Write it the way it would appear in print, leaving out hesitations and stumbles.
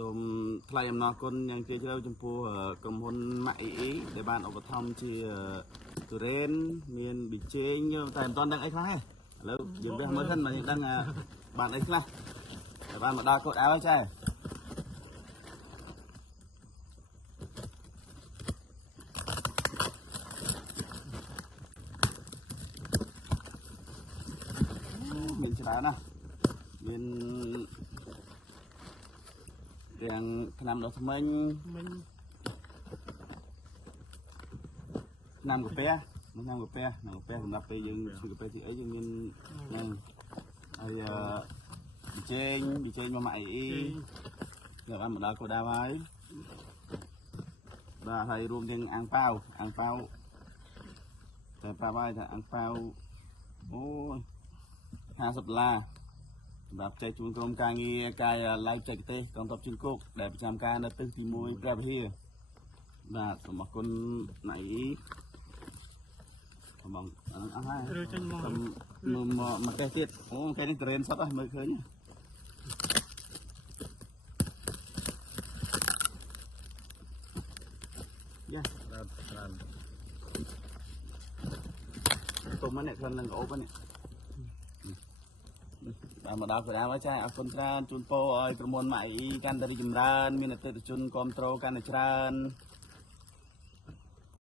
សូមថ្លែងអំណរគុណយ៉ាងជ្រាលជ្រៅចំពោះក្រុមហ៊ុនម៉ាក់អ៊ីដែលបានឧបត្ថម្ភជាទុរេនមានប៊ីចេងតែមិនទាន់ដឹងអីខ្លះទេឥឡូវយើងទៅមើលសិនមកយើងដឹងបានអីខ្លះតែបានមកដល់កូដអៅចាមានច្រើនណាស់មានទាំងថ្នាំដុសធ្មេញថ្នាំកាហ្វេសម្រាប់ពេលយើងជួយកាហ្វេទីអីយើងមានហ្នឹងហើយប៊ីចេងមកម៉ាក់អ៊ីយកបានមកដល់កូដៅហើយបាទហើយរួមទាំងអាំងប៉ាវតែប្រាប់ហើយថាអាំងប៉ាវអូយ$50សម្រាប់ចែកជូនក្រុមការងារកាយឡើងចែកទេសកងទ័ពជើងគោកដែលប្រចាំការនៅទិសទី1ព្រះវិហារបាទសូមអរគុណណៃបងអស់ហើយមកទេសទៀតអូគេនេះត្រេនសុតមើលឃើញយ៉ាច្រើនទុំនេះខ្លួននឹងអូបនេះបានមកដល់កណ្ដាលមកចាអរគុណច្រើនជូនពរឲ្យក្រុមហ៊ុនម៉ាក់អ៊ីកាន់តែរីកចម្រើនមានអតិថិជនគ្រប់គ្រងកាន់តែច្រើន